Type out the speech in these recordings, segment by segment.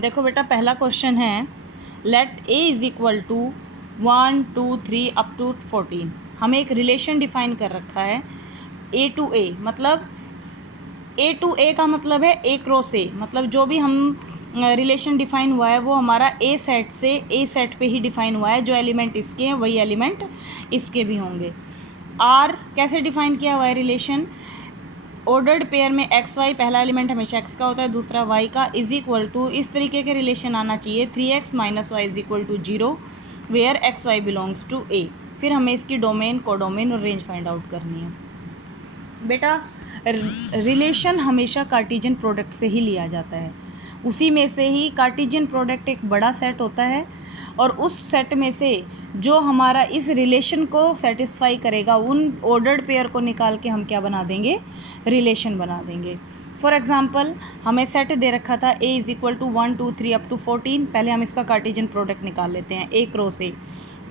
देखो बेटा, पहला क्वेश्चन है let A is equal to 1 2 3 up to 14। हमें एक रिलेशन डिफाइन कर रखा है ए टू ए, मतलब ए टू ए का मतलब है ए क्रॉस ए, मतलब जो भी हम रिलेशन डिफाइन हुआ है वो हमारा ए सेट से ए सेट पे ही डिफाइन हुआ है। जो एलिमेंट इसके हैं वही एलिमेंट इसके भी होंगे। आर कैसे डिफाइन किया हुआ है रिलेशन? ऑर्डर्ड पेयर में एक्स वाई, पहला एलिमेंट हमेशा एक्स का होता है, दूसरा वाई का, इज इक्वल टू इस तरीके के रिलेशन आना चाहिए 3x minus y is equal to 0 where x y belongs to A. फिर हमें इसकी डोमेन, कोडोमेन और रेंज फाइंड आउट करनी है। बेटा, रिलेशन हमेशा कार्टेशियन प्रोडक्ट से ही लिया जाता है, उसी में से ही कार्टेशियन प्रोडक्ट एक बड़ा सेट होता है और उस सेट में से जो हमारा इस रिलेशन को सेटिस्फाई करेगा उन ऑर्डर्ड पेयर को निकाल के हम क्या बना देंगे? रिलेशन बना देंगे। फॉर एग्जांपल हमें सेट दे रखा था A is equal to 1 2 3 up to 14। पहले हम इसका कार्टेशियन प्रोडक्ट निकाल लेते हैं A cross A.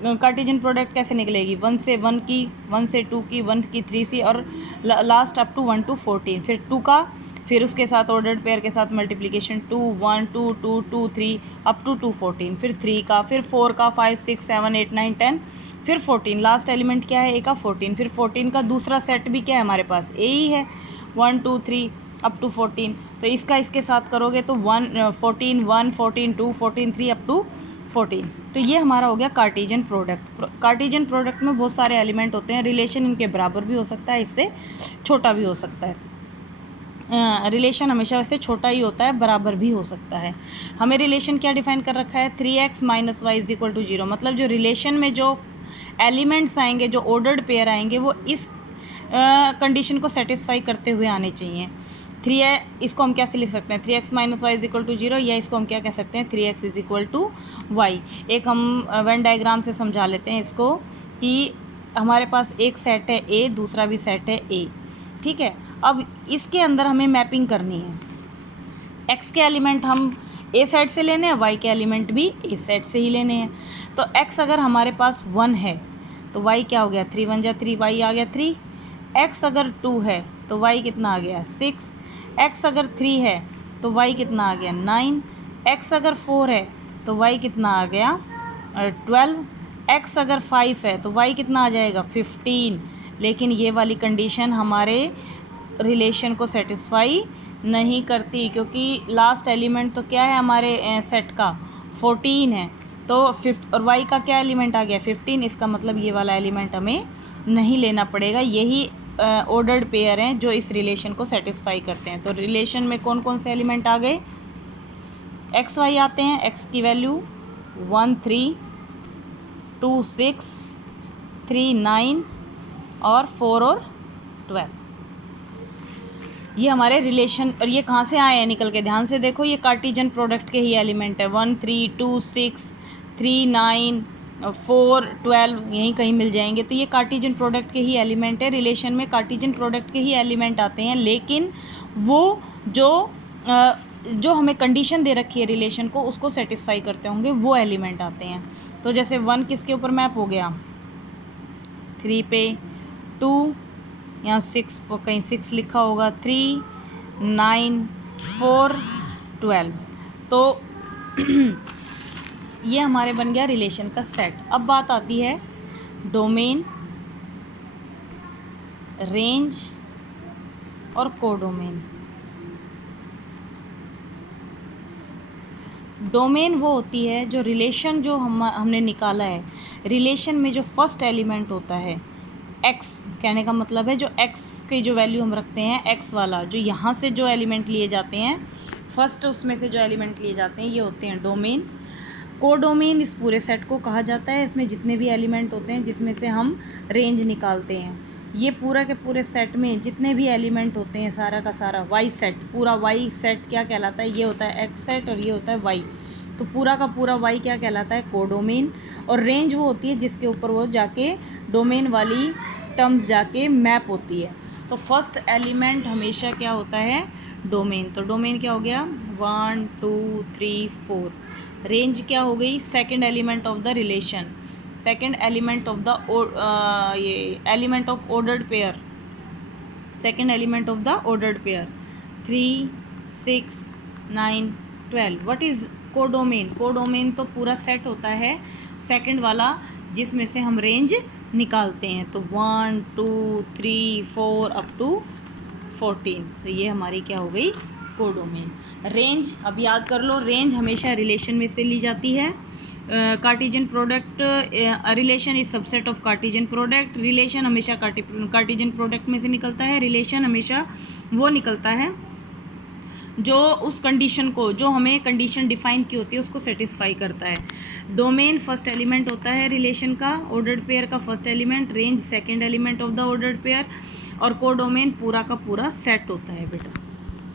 Cartesian product कैसे निकलेगी? 1 से 1 की, 1 से 2 की, 1 की 3 सी और लास्ट अप टू 1 टू 14। फिर 2 का, फिर उसके साथ ऑर्डर्ड पेयर के साथ मल्टीप्लिकेशन 2 1 2 2 2 3 अप टू 2 14। फिर 3 का, फिर 4 का, 5 6 7 8 9 10, फिर 14। लास्ट एलिमेंट क्या है? ए का 14। फिर 14 का दूसरा सेट भी क्या है हमारे पास? ए ही है, 1 2 3 अप टू 14। तो इसका इसके साथ करोगे तो 1 14 1 14 2 14 3 अप टू 14। तो ये हमारा हो गया कार्टेशियन प्रोडक्ट। कार्टेशियन प्रोडक्ट में बहुत सारे एलिमेंट होते हैं, रिलेशन इनके बराबर भी हो सकता है, इससे छोटा भी हो सकता है। रिलेशन हमेशा वैसे छोटा ही होता है, बराबर भी हो सकता है। हमें रिलेशन क्या डिफाइन कर रखा है? 3x minus y is equal to 0, मतलब जो रिलेशन में जो एलिमेंट्स आएंगे, जो ऑर्डर्ड पेयर आएंगे, वो इस कंडीशन को सेटिस्फाई करते हुए आने चाहिए। 3 है, इसको हम कैसे लिख सकते हैं? 3x minus y is equal to 0, या इसको हम क्या कह सकते हैं? 3x is equal to Y. एक हम वेन डायग्राम से समझा लेते हैं इसको कि हमारे पास एक सेट है ए, दूसरा भी सेट है ए, ठीक है। अब इसके अंदर हमें मैपिंग करनी है। एक्स के एलिमेंट हम ए सेट से लेने हैं, वाई के एलिमेंट भी ए सेट से ही लेने हैं। तो एक्स अगर हमारे पास 1 है तो वाई क्या हो गया? 3 1 जा 3, वाई आ गया 3। एक्स अगर 2 है तो वाई कितना आ गया? 6। एक्स अगर 3 है तो वाई कितना आ गया? 9। एक्स अगर 4 है तो वाई कितना आ गया? 12। एक्स अगर 5 है तो वाई कितना आ जाएगा? 15। लेकिन ये वाली कंडीशन हमारे रिलेशन को सेटिस्फाई नहीं करती, क्योंकि लास्ट एलिमेंट तो क्या है हमारे सेट का? 14 है। तो और वाई का क्या एलिमेंट आ गया? 15। इसका मतलब ये वाला एलिमेंट हमें नहीं लेना पड़ेगा। यही ऑर्डर्ड पेयर हैं जो इस रिलेशन को सेटिस्फाई करते हैं। तो रिलेशन में कौन कौन से एलिमेंट आ गए? एक्स वाई आते हैं। एक्स की वैल्यू 1 3 2 6 3 9 और 4 और 12। ये हमारे रिलेशन, और ये कहाँ से आए हैं निकल के? ध्यान से देखो, ये कार्टेशियन प्रोडक्ट के ही एलिमेंट है। 1 3 2 6 3 9 4 12 यहीं कहीं मिल जाएंगे। तो ये कार्टेशियन प्रोडक्ट के ही एलिमेंट है। रिलेशन में कार्टेशियन प्रोडक्ट के ही एलिमेंट आते हैं, लेकिन वो जो हमें कंडीशन दे रखी है रिलेशन को, उसको सेटिस्फाई करते होंगे, वो एलिमेंट आते हैं। तो जैसे 1 किसके ऊपर मैप हो गया? 3 पे, 2 यहाँ 6 कहीं 6 लिखा होगा, 3 9 4 12। तो ये हमारे बन गया रिलेशन का सेट। अब बात आती है डोमेन, रेंज और कोडोमेन। डोमेन वो होती है जो रिलेशन जो हमने निकाला है, रिलेशन में जो फर्स्ट एलिमेंट होता है एक्स, कहने का मतलब है जो एक्स की जो वैल्यू हम रखते हैं, एक्स वाला जो यहाँ से जो एलिमेंट लिए जाते हैं, फर्स्ट उसमें से जो एलिमेंट लिए जाते हैं, ये होते हैं डोमेन। कोडोमेन इस पूरे सेट को कहा जाता है। इसमें जितने भी एलिमेंट होते हैं जिसमें से हम रेंज निकालते हैं, ये पूरा के पूरे सेट में जितने भी एलिमेंट होते हैं, सारा का सारा वाई सेट, पूरा वाई सेट क्या कहलाता है? ये होता है एक्स सेट और ये होता है वाई। तो पूरा का पूरा वाई क्या कहलाता है? कोडोमेन। और रेंज वो होती है जिसके ऊपर वो जाके डोमेन वाली टर्म्स जाके मैप होती है। तो फर्स्ट एलिमेंट हमेशा क्या होता है? डोमेन। तो डोमेन क्या हो गया? 1 2 3 4। रेंज क्या हो गई? Second element of the relation, second element of the ये element of ordered pair, second element of the ordered pair. 3 6 9 12। What is codomain? Codomain तो पूरा सेट होता है, सेकंड वाला जिसमें से हम रेंज निकालते हैं। तो 1 2 3 4 अप टू 14, तो ये हमारी क्या हो गई? कोडोमेन। रेंज अब याद कर लो, रेंज हमेशा रिलेशन में से ली जाती है। Cartesian product, relation is subset of Cartesian product. Relation हमेशा कार्टेशियन प्रोडक्ट में से निकलता है। रिलेशन हमेशा वो निकलता है जो उस कंडीशन को, जो हमें कंडीशन डिफाइन की होती है, उसको सेटिस्फाई करता है। डोमेन फर्स्ट एलिमेंट होता है रिलेशन का, ऑर्डर्ड पेयर का first element, range second element of the ordered pair, और कोडोमेन पूरा का पूरा सेट होता है बेटा।